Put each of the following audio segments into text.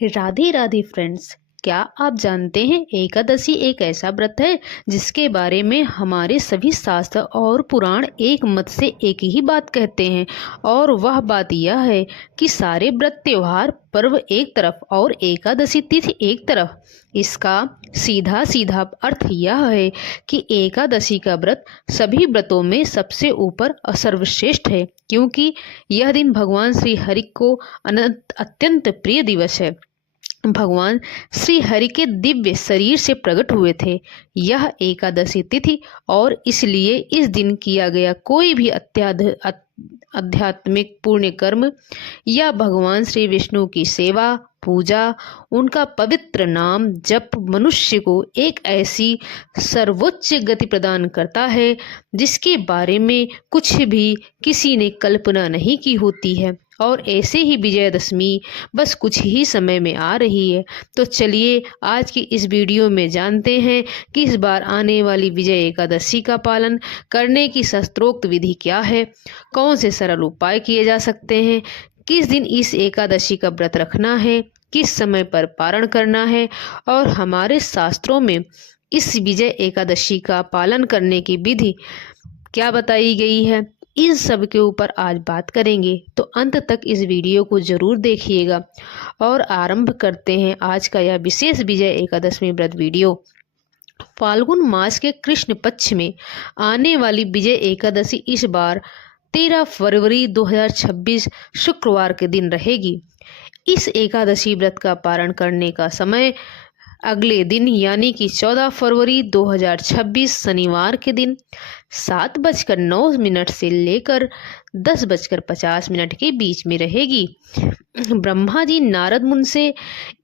Radhe Radhe friends. क्या आप जानते हैं एकादशी एक ऐसा व्रत है जिसके बारे में हमारे सभी शास्त्र और पुराण एक मत से एक ही बात कहते हैं। और वह बात यह है कि सारे व्रत त्योहार पर्व एक तरफ और एकादशी तिथि एक तरफ। इसका सीधा सीधा अर्थ यह है कि एकादशी का व्रत सभी व्रतों में सबसे ऊपर और सर्वश्रेष्ठ है, क्योंकि यह दिन भगवान श्री हरि को अत्यंत प्रिय दिवस है। भगवान श्री हरि के दिव्य शरीर से प्रकट हुए थे यह एकादशी तिथि, और इसलिए इस दिन किया गया कोई भी आध्यात्मिक पुण्य कर्म या भगवान श्री विष्णु की सेवा पूजा, उनका पवित्र नाम जप मनुष्य को एक ऐसी सर्वोच्च गति प्रदान करता है जिसके बारे में कुछ भी किसी ने कल्पना नहीं की होती है। और ऐसे ही विजयदशमी बस कुछ ही समय में आ रही है। तो चलिए आज की इस वीडियो में जानते हैं कि इस बार आने वाली विजय एकादशी का पालन करने की शास्त्रोक्त विधि क्या है, कौन से सरल उपाय किए जा सकते हैं, किस दिन इस एकादशी का व्रत रखना है, किस समय पर पारण करना है, और हमारे शास्त्रों में इस विजय एकादशी का पालन करने की विधि क्या बताई गई है। इन सब के ऊपर आज बात करेंगे, तो अंत तक इस वीडियो को जरूर देखिएगा। और आरंभ करते हैं आज का यह विशेष विजय एकादशी व्रत वीडियो। फाल्गुन मास के कृष्ण पक्ष में आने वाली विजय एकादशी इस बार 13 फरवरी 2026 शुक्रवार के दिन रहेगी। इस एकादशी व्रत का पारण करने का समय अगले दिन यानी कि 14 फरवरी 2026 शनिवार के दिन 7:09 से लेकर 10:50 के बीच में रहेगी। ब्रह्मा जी नारद मुनि से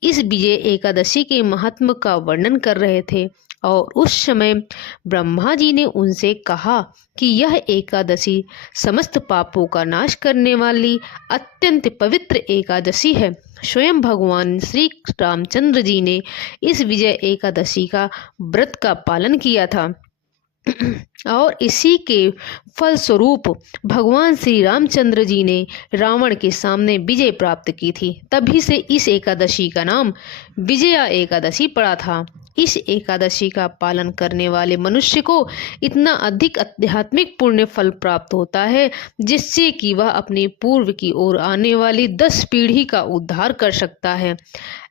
इस विजय एकादशी के महात्म का वर्णन कर रहे थे, और उस समय ब्रह्मा जी ने उनसे कहा कि यह एकादशी समस्त पापों का नाश करने वाली अत्यंत पवित्र एकादशी है। स्वयं भगवान श्री रामचंद्र जी ने इस विजय एकादशी का व्रत का पालन किया था, और इसी के फलस्वरूप भगवान श्री रामचंद्र जी ने रावण के सामने विजय प्राप्त की थी। तभी से इस एकादशी का नाम विजया एकादशी पड़ा था। इस एकादशी का पालन करने वाले मनुष्य को इतना अधिक आध्यात्मिक पुण्य फल प्राप्त होता है जिससे कि वह अपने पूर्व की ओर आने वाली 10 पीढ़ी का उद्धार कर सकता है,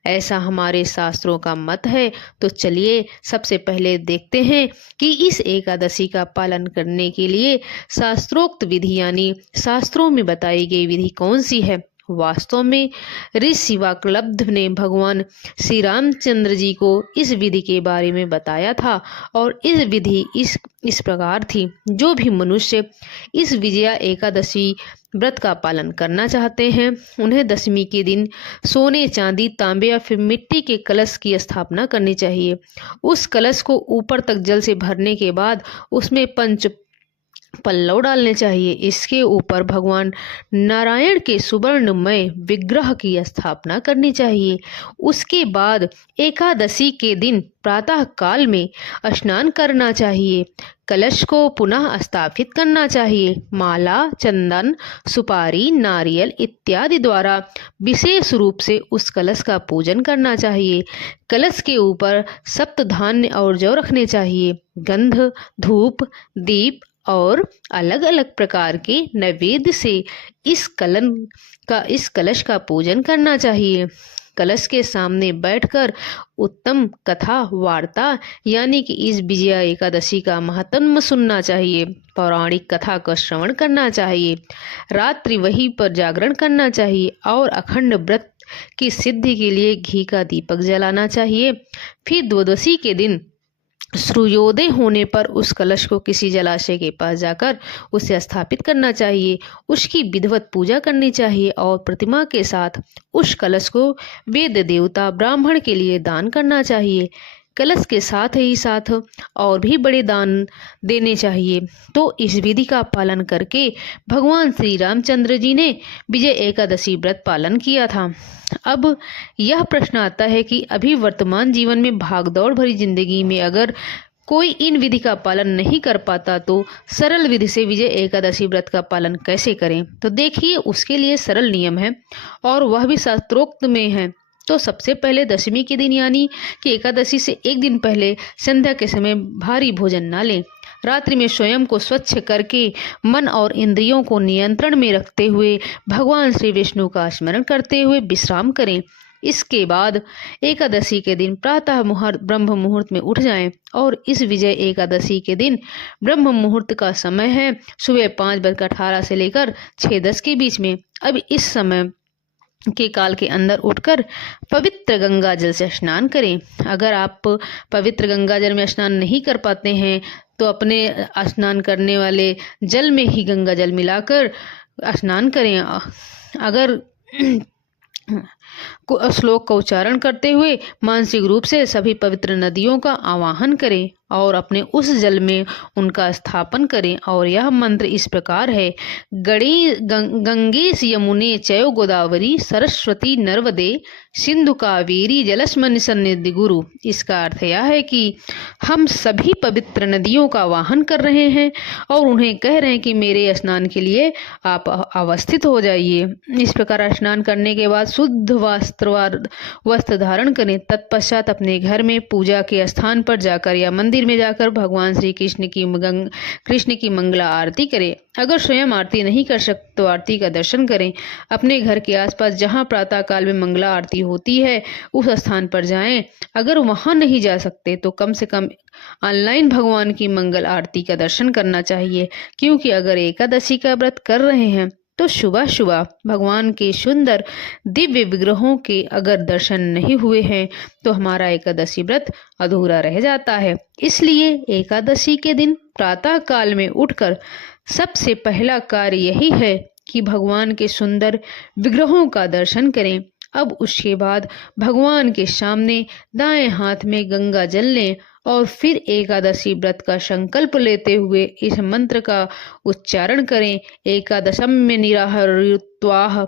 ऐसा हमारे शास्त्रों का मत है। तो चलिए सबसे पहले देखते हैं कि इस एकादशी का पालन करने के लिए शास्त्रोक्त विधि यानी शास्त्रों में बताई गई विधि कौन सी है। वास्तव में ऋषि वाक्लब्ध ने भगवान श्री रामचंद्र जी को इस विधि के बारे में बताया था, और इस विधि इस प्रकार थी। जो भी मनुष्य इस विजया एकादशी व्रत का पालन करना चाहते हैं उन्हें दशमी के दिन सोने चांदी तांबे या फिर मिट्टी के कलश की स्थापना करनी चाहिए। उस कलश को ऊपर तक जल से भरने के बाद उसमें पंच पल्लव डालने चाहिए। इसके ऊपर भगवान नारायण के सुवर्णमय विग्रह की स्थापना करनी चाहिए। उसके बाद एकादशी के दिन प्रातः काल में स्नान करना चाहिए। कलश को पुनः स्थापित करना चाहिए। माला, चंदन, सुपारी, नारियल इत्यादि द्वारा विशेष रूप से उस कलश का पूजन करना चाहिए। कलश के ऊपर सप्त धान्य और जौ रखने चाहिए। गंध, धूप, दीप और अलग अलग प्रकार के नैवेद्य से इस कलश का पूजन करना चाहिए। कलश के सामने बैठकर उत्तम कथा वार्ता यानी कि इस विजया एकादशी का महात्म्य सुनना चाहिए। पौराणिक कथा का श्रवण करना चाहिए। रात्रि वहीं पर जागरण करना चाहिए और अखंड व्रत की सिद्धि के लिए घी का दीपक जलाना चाहिए। फिर द्वादशी के दिन सूर्योदय होने पर उस कलश को किसी जलाशय के पास जाकर उसे स्थापित करना चाहिए। उसकी विधिवत पूजा करनी चाहिए और प्रतिमा के साथ उस कलश को वेद देवता ब्राह्मण के लिए दान करना चाहिए। कलश के साथ ही साथ और भी बड़े दान देने चाहिए। तो इस विधि का पालन करके भगवान श्री रामचंद्र जी ने विजय एकादशी व्रत पालन किया था। अब यह प्रश्न आता है कि अभी वर्तमान जीवन में भागदौड़ भरी जिंदगी में अगर कोई इन विधि का पालन नहीं कर पाता तो सरल विधि से विजय एकादशी व्रत का पालन कैसे करें। तो देखिए उसके लिए सरल नियम है और वह भी शास्त्रोक्त में है। तो सबसे पहले दशमी के दिन यानी कि एकादशी से एक दिन पहले संध्या के समय भारी भोजन न लें। रात्रि में स्वयं को स्वच्छ करके मन और इंद्रियों को नियंत्रण में रखते हुए भगवान श्री विष्णु का स्मरण करते हुए विश्राम करें। इसके बाद एकादशी के दिन प्रातः मुहूर्त ब्रह्म मुहूर्त में उठ जाएं और इस विजय एकादशी के दिन ब्रह्म मुहूर्त का समय है सुबह 5:18 से लेकर 6:10 के बीच में। अब इस समय के काल के अंदर उठकर पवित्र गंगा जल से स्नान करें। अगर आप पवित्र गंगा जल में स्नान नहीं कर पाते हैं तो अपने स्नान करने वाले जल में ही गंगा जल मिलाकर स्नान करें। अगर श्लोक का उच्चारण करते हुए मानसिक रूप से सभी पवित्र नदियों का आवाहन करें और अपने उस जल में उनका स्थापन करें। और यह मंत्र इस प्रकार है, गंगेश यमुने चैव गोदावरी सरस्वती नर्मदे सिंधु कावेरी जलस्मिन् सन्निधि गुरु। इसका अर्थ यह है कि हम सभी पवित्र नदियों का आवाहन कर रहे हैं और उन्हें कह रहे हैं कि मेरे स्नान के लिए आप अवस्थित हो जाइए। इस प्रकार स्नान करने के बाद शुद्ध वस्त्र धारण करें। तत्पश्चात अपने घर में पूजा के स्थान पर जाकर या मंदिर में जाकर भगवान श्री कृष्ण की मंगला आरती करें। अगर स्वयं आरती नहीं कर सकते तो आरती का दर्शन करें। अपने घर के आसपास जहां प्रातः काल में मंगला आरती होती है उस स्थान पर जाएं। अगर वहां नहीं जा सकते तो कम से कम ऑनलाइन भगवान की मंगल आरती का दर्शन करना चाहिए, क्योंकि अगर एकादशी का व्रत कर रहे हैं तो सुबह सुबह भगवान के सुंदर दिव्य विग्रहों के अगर दर्शन नहीं हुए हैं तो हमारा एकादशी व्रत अधूरा रह जाता है। इसलिए एकादशी के दिन प्रातः काल में उठकर सबसे पहला कार्य यही है कि भगवान के सुंदर विग्रहों का दर्शन करें। अब उसके बाद भगवान के सामने दाएं हाथ में गंगा जल लें और फिर एकादशी व्रत का संकल्प लेते हुए इस मंत्र का उच्चारण करें। एकादशम्य निराहृत्वाः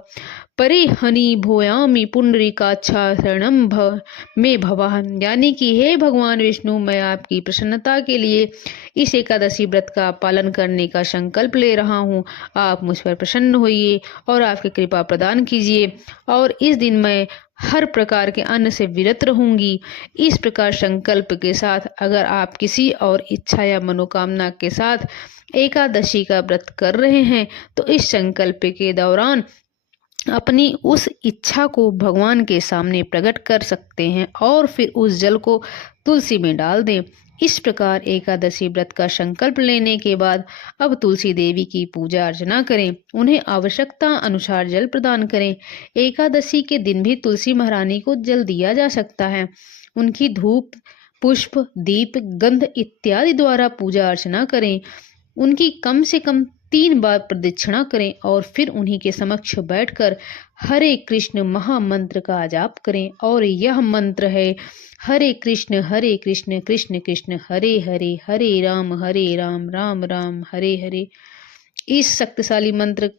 परिहनि भूयामि पुंडरीकाक्षा शरणं मे भवः। यानी कि हे भगवान विष्णु, मैं आपकी प्रसन्नता के लिए इस एकादशी व्रत का पालन करने का संकल्प ले रहा हूँ। आप मुझ पर प्रसन्न होइए और आपकी कृपा प्रदान कीजिए और इस दिन मैं हर प्रकार के अन्न से विरत रहूंगी। इस प्रकार संकल्प के साथ अगर आप किसी और इच्छा या मनोकामना के साथ एकादशी का व्रत कर रहे हैं तो इस संकल्प के दौरान अपनी उस इच्छा को भगवान के सामने प्रकट कर सकते हैं और फिर उस जल को तुलसी में डाल दें। इस प्रकार एकादशी व्रत का संकल्प लेने के बाद अब तुलसी देवी की पूजा अर्चना करें, उन्हें आवश्यकता अनुसार जल प्रदान करें। एकादशी के दिन भी तुलसी महारानी को जल दिया जा सकता है। उनकी धूप, पुष्प, दीप, गंध इत्यादि द्वारा पूजा अर्चना करें। उनकी कम से कम 3 बार प्रदक्षिणा करें और फिर उन्हीं के समक्ष बैठकर हरे कृष्ण महामंत्र का जाप करें। और यह मंत्र है, हरे कृष्ण कृष्ण कृष्ण हरे हरे, हरे राम राम राम हरे हरे। इस शक्तिशाली मंत्र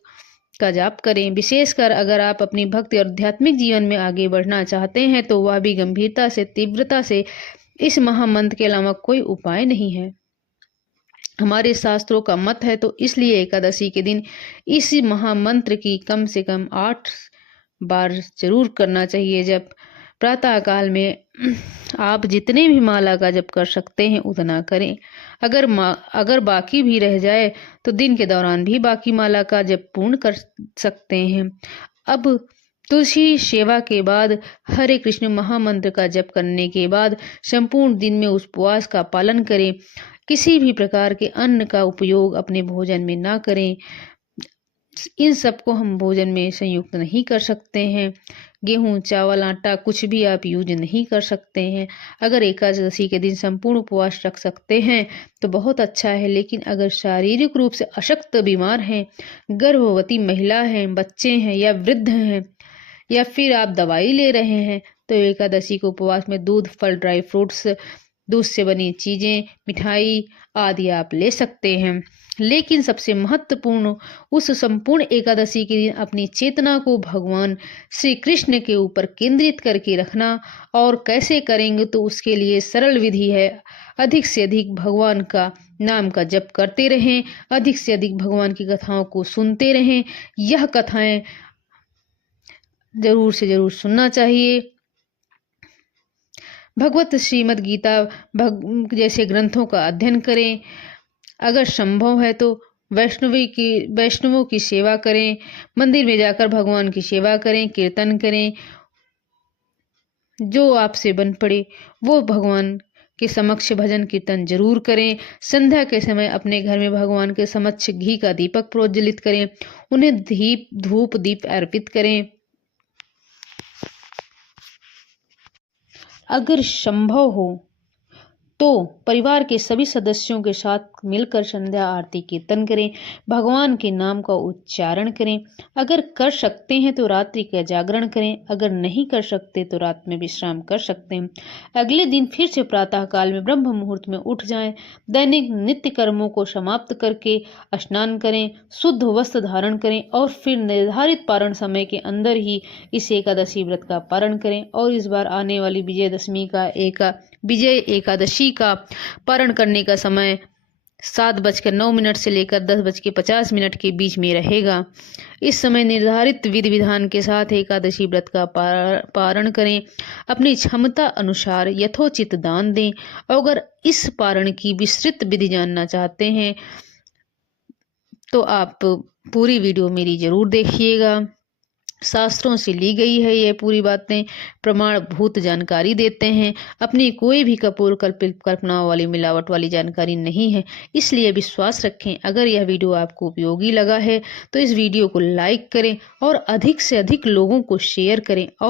का जाप करें। विशेषकर अगर आप अपनी भक्ति और आध्यात्मिक जीवन में आगे बढ़ना चाहते हैं तो वह भी गंभीरता से, तीव्रता से। इस महामंत्र के अलावा कोई उपाय नहीं है, हमारे शास्त्रों का मत है। तो इसलिए एकादशी के दिन इस महामंत्र की कम से कम 8 बार जरूर करना चाहिए। जब प्रातः काल में आप जितने भी माला का जप कर सकते हैं उतना करें। अगर बाकी भी रह जाए तो दिन के दौरान भी बाकी माला का जप पूर्ण कर सकते हैं। अब तुलसी सेवा के बाद हरे कृष्ण महामंत्र का जप करने के बाद संपूर्ण दिन में उपवास का पालन करें। किसी भी प्रकार के अन्न का उपयोग अपने भोजन में ना करें। इन सबको हम भोजन में संयुक्त नहीं कर सकते हैं। गेहूं, चावल, आटा कुछ भी आप यूज नहीं कर सकते हैं। अगर एकादशी के दिन संपूर्ण उपवास रख सकते हैं तो बहुत अच्छा है, लेकिन अगर शारीरिक रूप से अशक्त, बीमार हैं, गर्भवती महिला हैं, बच्चे हैं या वृद्ध हैं या फिर आप दवाई ले रहे हैं तो एकादशी को उपवास में दूध, फल, ड्राई फ्रूट्स, दूध से बनी चीजें, मिठाई आदि आप ले सकते हैं। लेकिन सबसे महत्वपूर्ण उस संपूर्ण एकादशी के दिन अपनी चेतना को भगवान श्री कृष्ण के ऊपर केंद्रित करके रखना। और कैसे करेंगे तो उसके लिए सरल विधि है, अधिक से अधिक भगवान का नाम का जप करते रहें, अधिक से अधिक भगवान की कथाओं को सुनते रहें। यह कथाएं जरूर से जरूर सुनना चाहिए भगवत श्रीमद् गीता जैसे ग्रंथों का अध्ययन करें। अगर संभव है तो वैष्णवों की सेवा करें, मंदिर में जाकर भगवान की सेवा करें, कीर्तन करें। जो आपसे बन पड़े वो भगवान के समक्ष भजन कीर्तन जरूर करें। संध्या के समय अपने घर में भगवान के समक्ष घी का दीपक प्रज्वलित करें, उन्हें धूप दीप अर्पित करें। अगर संभव हो तो परिवार के सभी सदस्यों के साथ मिलकर संध्या आरती कीर्तन करें, भगवान के नाम का उच्चारण करें। अगर कर सकते हैं तो रात्रि का जागरण करें, अगर नहीं कर सकते तो रात में विश्राम कर सकते हैं। अगले दिन फिर से प्रातः काल में ब्रह्म मुहूर्त में उठ जाएं। दैनिक नित्य कर्मों को समाप्त करके स्नान करें, शुद्ध वस्त्र धारण करें और फिर निर्धारित पारण समय के अंदर ही इस एकादशी व्रत का पारण करें। और इस बार आने वाली विजय एकादशी का पारण करने का समय 7:09 से लेकर 10:50 के बीच में रहेगा। इस समय निर्धारित विधि विधान के साथ एकादशी व्रत का पारण करें। अपनी क्षमता अनुसार यथोचित दान दें। अगर इस पारण की विस्तृत विधि जानना चाहते हैं तो आप पूरी वीडियो मेरी जरूर देखिएगा। शास्त्रों से ली गई है ये पूरी बातें, प्रमाणभूत जानकारी देते हैं। अपनी कोई भी कपोल कल्पित कल्पनाओं वाली मिलावट वाली जानकारी नहीं है, इसलिए विश्वास रखें। अगर यह वीडियो आपको उपयोगी लगा है तो इस वीडियो को लाइक करें और अधिक से अधिक लोगों को शेयर करें। और